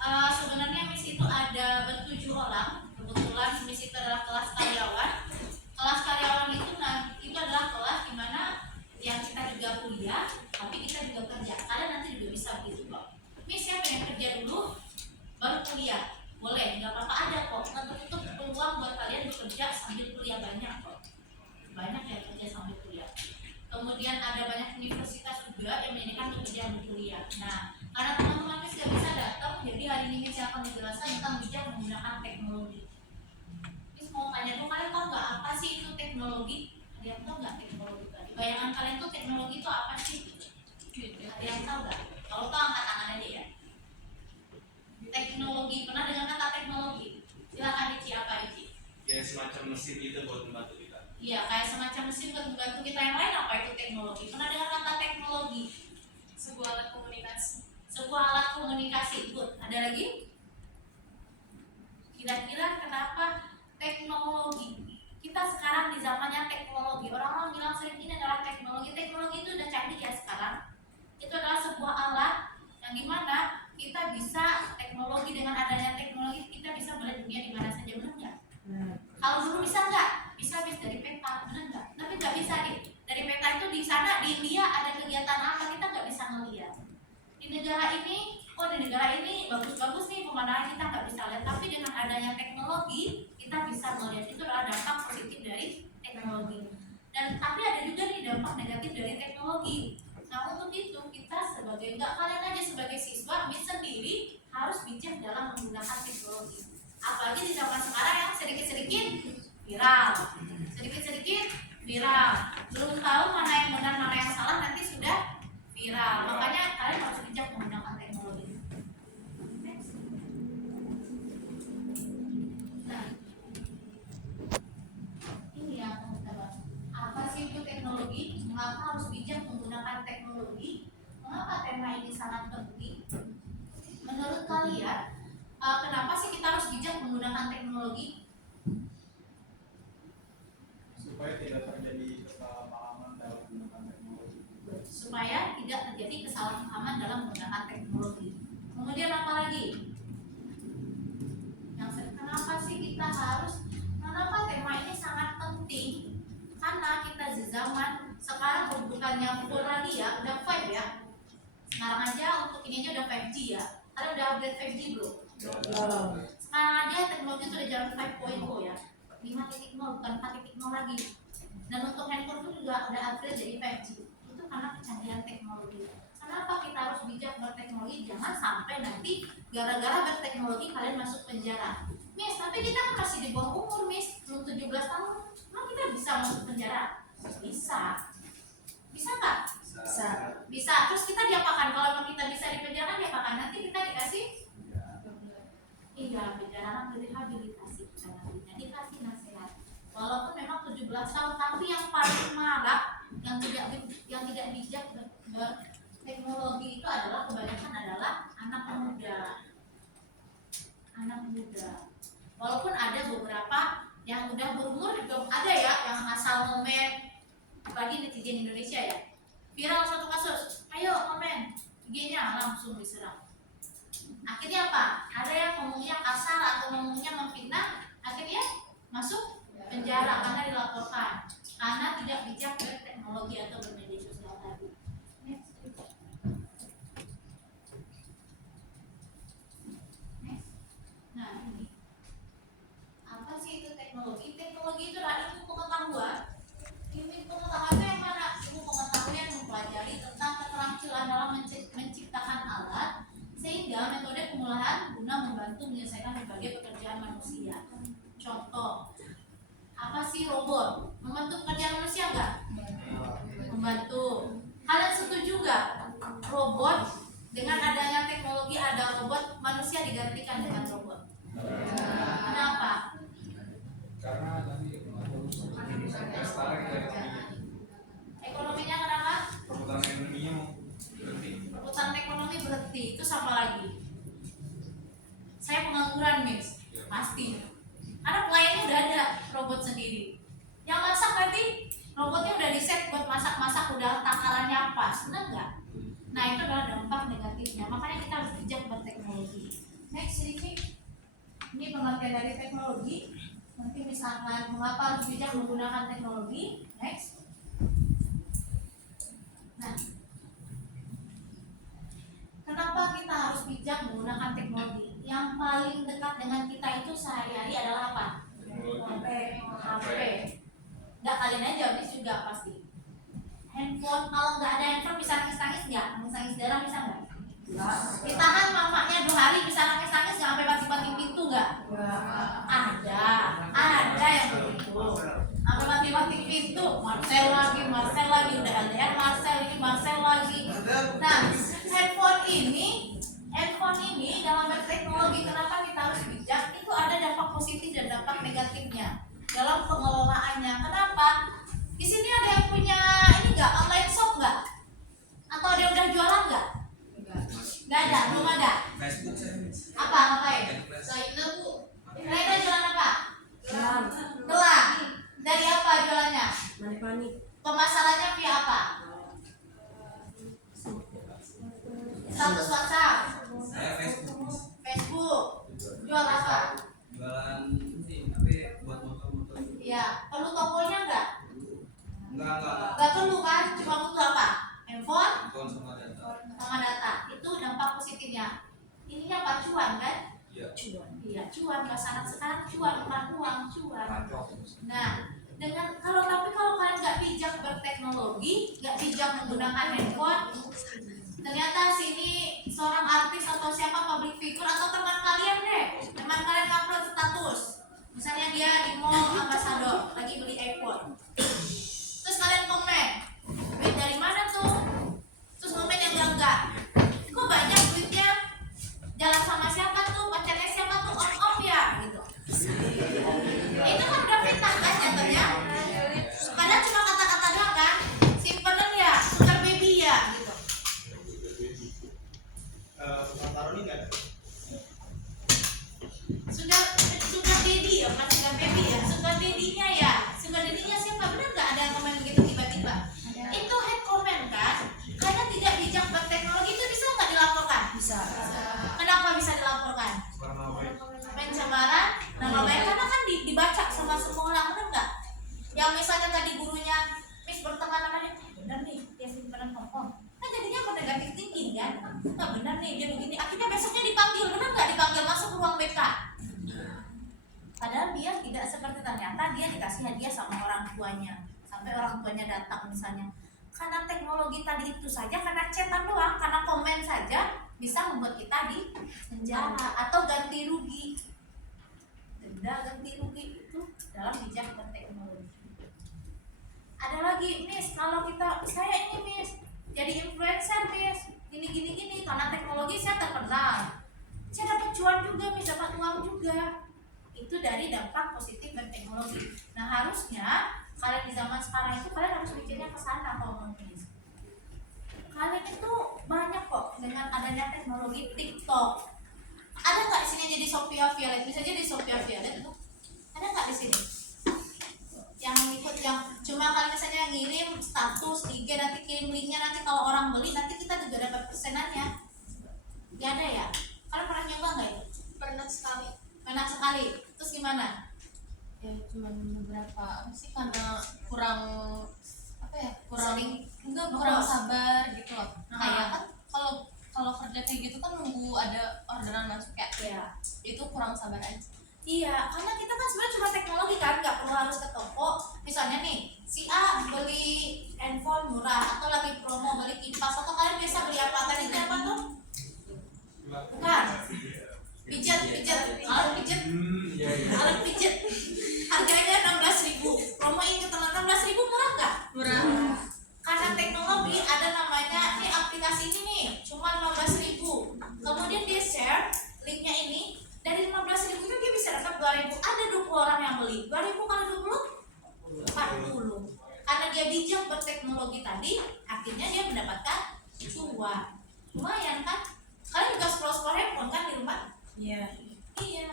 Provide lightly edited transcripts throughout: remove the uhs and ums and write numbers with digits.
Sebenarnya Miss itu ada bertujuh orang. Kebetulan Miss itu adalah kelas karyawan. Kelas karyawan itu itu adalah kelas di mana yang kita juga kuliah, tapi kita juga kerja. Kalian nanti juga bisa begitu kok. Miss yang pengen kerja dulu, baru kuliah. Boleh, nggak apa-apa, ada kok. Nggak tertutup peluang buat kalian bekerja sambil kuliah, banyak kok. Banyak yang kerja sambil kuliah. Kemudian ada banyak universitas juga yang menyediakan pekerjaan sambil kuliah. Nah, karena teman-teman Miss nggak bisa datang, jadi hari ini Miss akan menjelaskan tentang bijak menggunakan teknologi. Miss mau tanya dong, kalian tahu nggak apa sih itu teknologi? Ada yang tahu nggak teknologi tadi? Bayangan kalian tuh teknologi itu apa sih? Ada yang tahu nggak? Kalau tahu angkat tangan aja ya. Teknologi, pernah dengar kata teknologi? Silakan Ici, apa Ici? Kayak semacam mesin gitu buat membantu kita. Iya, kayak semacam mesin buat membantu kita. Yang lain apa itu teknologi? Pernah dengar kata teknologi? Sebuah alat komunikasi. Sebuah alat komunikasi. Good. Ada lagi? Kira-kira kenapa teknologi? Kita sekarang di zamannya teknologi. Orang-orang bilang sering ini adalah teknologi. Teknologi itu udah canggih ya sekarang. Itu adalah sebuah alat yang dimana kita bisa, teknologi, dengan adanya teknologi kita bisa melihat dunia di mana saja, benar nggak? Kalau dulu bisa nggak? Bisa dari peta, benar nggak? Tapi nggak bisa nih. Dari peta itu di sana di India ada kegiatan apa, kita nggak bisa ngelihat. Di negara ini, oh di negara ini bagus-bagus nih pemandangan, kita nggak bisa lihat. Tapi dengan adanya teknologi kita bisa melihat. Itu adalah dampak positif dari teknologi. Dan tapi ada juga nih dampak negatif dari teknologi. Nah untuk itu kita sebagai, nggak kalian aja sebagai siswa, Miss sendiri harus bijak dalam menggunakan teknologi. Apalagi di zaman sekarang yang sedikit-sedikit viral, belum tahu mana yang benar mana yang salah, nanti sudah viral. Makanya kalian harus bijak menggunakan teknologi. Nah, ini yang akan kita bahas. Apa sih itu teknologi? Mengapa harus bijak menggunakan teknologi? Mengapa tema ini sangat penting? Menurut kalian, kenapa sih kita harus bijak menggunakan teknologi? Supaya tidak terjadi kesalahpahaman dalam menggunakan teknologi. Supaya tidak terjadi kesalahpahaman dalam menggunakan teknologi. Kemudian apa lagi? Kenapa sih kita harus? Kenapa tema ini sangat penting? Karena kita di zaman sekarang bukannya full lagi ya, udah 5 ya. Sekarang aja untuk ini aja udah 5G ya. Kalian udah update 5G belum? Sekarang aja teknologi sudah jalan 5.0 ya, 5.0 bukan 4.0 lagi. Dan untuk handphone pun juga udah upgrade jadi 5G. Itu karena kecanggihan teknologi. Kenapa kita harus bijak berteknologi? Jangan sampai nanti gara-gara berteknologi kalian masuk penjara. Miss, tapi kita kan masih di bawah umur, Miss, belum 17 tahun. Emang kita bisa masuk penjara? Bisa. Bisa nggak? Bisa. Bisa. Terus kita diapakan? Kalau memang kita bisa di penjara, diapakan? Nanti kita dikasih? Iya, penjara direhabilitasi. Dikasih nasihat. Walaupun memang 17 tahun, tapi yang paling marah, yang tidak bijak berteknologi itu adalah kebanyakan adalah anak muda. Anak muda. Walaupun ada beberapa yang udah berumur juga ada ya, yang asal komen, apalagi netizen Indonesia ya. Viral satu kasus, ayo komen, IG-nya langsung diserang. Akhirnya apa? Ada yang ngomongnya kasar atau ngomongnya memfitnah, akhirnya masuk penjara karena dilaporkan karena tidak bijak berteknologi atau bermedia sosial tadi. Nah ini apa sih itu teknologi? Teknologi itu adalah ilmu pengetahuan. Ilmu pengetahuan itu yang mana? Ilmu pengetahuan yang mempelajari tentang keterampilan dalam menciptakan alat sehingga metode pengolahan guna membantu menyelesaikan berbagai pekerjaan manusia. Contoh, apa sih robot? Membantu pekerjaan manusia nggak? Membantu. Kalian setuju nggak? Robot dengan adanya teknologi, ada robot, manusia digantikan dengan robot. Kenapa? Karena nanti Ekonominya kenapa? rebutan ekonominya mau berhenti. Rebutan ekonomi berhenti. Itu sama lagi. Saya pengangguran, Miss. Pasti. Karena pelayannya udah ada robot sendiri. Yang masak nanti robotnya udah di set buat masak-masak, udah takarannya pas, benar nggak? Nah itu adalah dampak negatifnya. Makanya kita harus bijak berteknologi. teknologi. Nanti misalkan mengapa harus bijak menggunakan teknologi. Next. Nah, kenapa kita harus bijak menggunakan teknologi? Yang paling dekat dengan kita itu sehari-hari adalah apa? HP. Nggak kalian aja, habis juga pasti. Handphone, kalau nggak ada handphone bisa nangis-nangis nggak? Nangis-nangis darah bisa nggak? Ditahan mamanya 2 hari bisa nangis-nangis nggak sampai banting-banting pintu nggak? Ada yang begitu. Sampai banting-banting pintu, Marcel lagi, udah LDR Marcel ini Marcel lagi. Nah, handphone ini dalam berteknologi, kenapa kita harus bijak? Itu ada dampak positif dan dampak negatifnya dalam pengelolaannya. Kenapa? Di sini ada yang punya ini nggak, online shop nggak? Atau ada yang udah jualan nggak? Nggak ada, belum ada. Facebook saya. Apa ngapain? Lainnya Bu. Mereka jualan apa? Gelang. Dari apa jualannya? Mani-mani. Pemasarannya via apa? Status WhatsApp, Saya Facebook. Facebook. Jual apa? Jualan ini tapi buat motor-motor. Ya, perlu tokonya nggak? Enggak. Nggak perlu kan? Cuma butuh apa? Handphone Handphone sama data. sama data. Itu dampak positifnya. Ininya apa? Cuan kan? Iya. Iya, cuan. Bahasa anak sekarang cuan, bukan uang, cuan. Nah, kalau kalian nggak bijak berteknologi, nggak bijak menggunakan handphone, ternyata sini seorang artis atau siapa public figure atau teman kalian deh, teman kalian upload status, misalnya dia di mall Ambassador lagi beli iPhone, terus kalian komen, duit dari mana tuh? Terus komen yang enggak, kok banyak duitnya? Jalan sama siapa tuh? Pacarnya siapa tuh? Om ya gitu. Itu kan udah fitnah kan jatuhnya. Padahal cuma kata-kata doang kan. Simpenan ya, sugar baby ya gitu. Taruh ini nggak? Sugar baby ya, bukan sugar baby ya. Sugar daddy-nya ya. Sugar daddy-nya siapa? Benar nggak ada yang komen begitu tiba-tiba? Itu hate comment kan. Karena tidak bijak berteknologi itu bisa nggak dilaporkan? Bisa. Kenapa bisa dilaporkan? Pencemaran nama baik, karena kan dibaca sama semua orang, benar nggak? Yang misalnya tadi gurunya Miss berteman sama dia, benar nih dia simpenan om, kan jadinya bernegatif tinggi kan? Nggak benar nih dia begini, akhirnya besoknya dipanggil, benar nggak dipanggil masuk ruang BK? Padahal dia tidak seperti, ternyata dia dikasih hadiah sama orang tuanya, sampai orang tuanya datang misalnya. Karena teknologi tadi itu saja, karena chatan doang, karena komen saja bisa membuat kita di penjara atau ganti rugi. Denda ganti rugi itu dalam bijak berteknologi. Ada lagi, Miss, kalau saya ini Miss jadi influencer Miss, gini karena teknologi saya terkenal, saya dapat cuan juga Miss, dapat uang juga. Itu dari dampak positif berteknologi. Nah, harusnya kalian di zaman sekarang itu kalian harus mikirnya ke sana kalau mau Miss. Kalian itu banyak kok dengan adanya teknologi TikTok. Ada nggak di sini jadi Sophia Violet? Bisa jadi Sophia Violet tuh? Ada nggak di sini? Yang ikut, yang cuma kalian misalnya ngirim status IG, nanti kirim linknya, nanti kalau orang beli nanti kita juga dapat persenannya. Ya ada ya? Kalian pernah nyoba nggak itu? Pernah sekali. Pernah sekali. Terus gimana? Ya cuman beberapa apa sih, karena kurang apa ya, kurang sabar gitu loh. Kayak kan kalau kerja kayak gitu kan nunggu ada orderan masuk ya. Iya. Itu kurang sabar aja. Iya, karena kita kan sebenarnya cuma teknologi kan, nggak perlu harus ke toko. Misalnya nih, si A beli handphone murah atau lagi promo beli kipas, atau kalian biasa beli apa? Tadi itu apa tuh? Bukan. Pijat, alat pijat, alat pijat. Harganya 16.000. Promoin ke teman 16.000, murah nggak? Murah. Karena teknologi ada namanya nih, aplikasi ini nih cuma 15.000. Kemudian dia share linknya ini, dari 15.000 itu dia bisa dapat 2.000. Ada 20 orang yang beli. 2.000 kali 20 40. Karena dia bijak berteknologi tadi, akhirnya dia mendapatkan cuan. Lumayan kan? Kalian juga scroll handphone kan di rumah? Iya. Iya.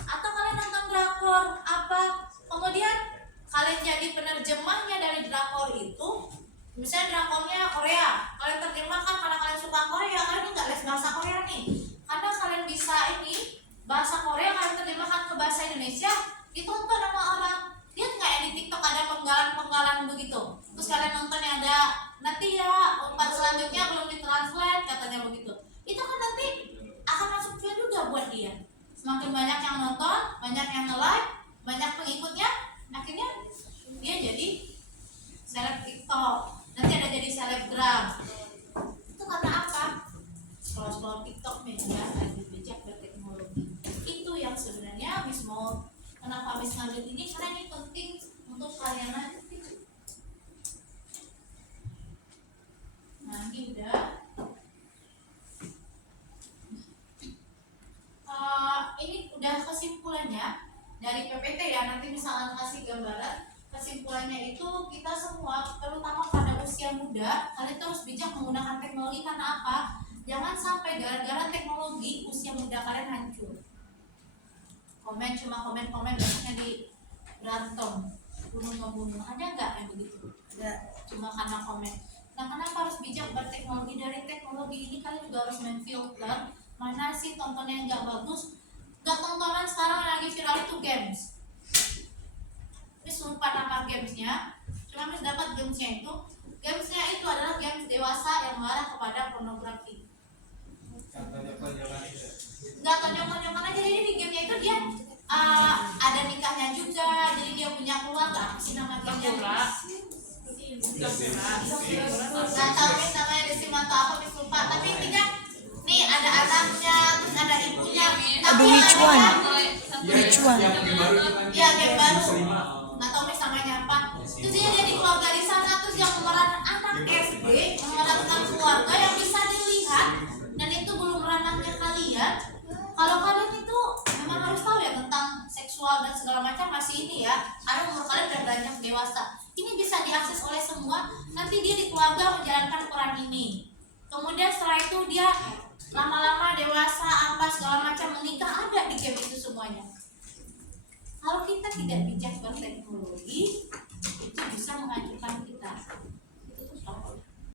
Atau kalian nonton drakor apa? Kemudian kalian jadi penerjemahnya dari drakor itu. Misalnya drakornya Korea, kalian terjemahkan karena kalian suka Korea, kalian nggak les bahasa Korea nih. Karena kalian bisa ini bahasa Korea, kalian terjemahkan ke bahasa ditonton sama orang. Lihat nggak yang di TikTok ada penggalan-penggalan begitu, terus kalian nonton yang ada nanti ya part selanjutnya belum ditranslate katanya begitu, itu kan nanti akan masuk cuan juga buat dia. Semakin banyak yang nonton, banyak yang nge-like, banyak pengikutnya, akhirnya dia jadi seleb TikTok, nanti ada jadi selebgram. Itu karena apa? Scroll TikTok media lagi bijak berteknologi. Itu yang sebenarnya Miss mau kenapa Miss ngambil ini, karena ini penting untuk kalian nanti. Nah ini udah. Ini udah kesimpulannya dari PPT ya. Nanti misalnya kasih gambaran. Kesimpulannya itu kita semua, terutama pada usia muda, kalian terus bijak menggunakan teknologi. Karena apa? Jangan sampai gara-gara teknologi usia muda kalian hancur. Komen cuma komen besoknya di berantem, bunuh-membunuh, ada nggak yang begitu? Ada, cuma karena komen. Nah kenapa harus bijak berteknologi? Dari teknologi ini kalian juga harus menfilter mana sih tontonan yang nggak bagus. Gak tontonan sekarang yang lagi viral itu games. Miss lupa nama gamesnya, cuma Miss dapat gamesnya itu. Gamesnya itu adalah games dewasa yang mengarah kepada pornografi. Nggak tonjok-tonjokan aja, jadi di gamenya itu dia ada nikahnya juga, jadi dia punya keluarga. Apa sih nama gamenya? Nggak tahu Miss namanya Desimanto apa Miss lupa. Tapi intinya nih ada anaknya, terus ada ibunya. Tapi which one? Which one? Yang baru itu kan. Iya game baru. Nggak tahu Miss namanya apa. Terus dia jadi keluarga di sana, terus yang memeran anak SD, memerankan keluarga yang bisa dilihat, dan itu belum ranahnya kalian. Kalau kalian itu memang harus tahu ya tentang seksual dan segala macam masih ini ya. Karena umur kalian udah beranjak dewasa. Ini bisa diakses oleh semua. Nanti dia di keluarga menjalankan peran ini. Kemudian setelah itu dia lama-lama dewasa apa segala macam menikah, ada di game itu semuanya. Kalau kita tidak bijak berteknologi, itu bisa menghancurkan kita.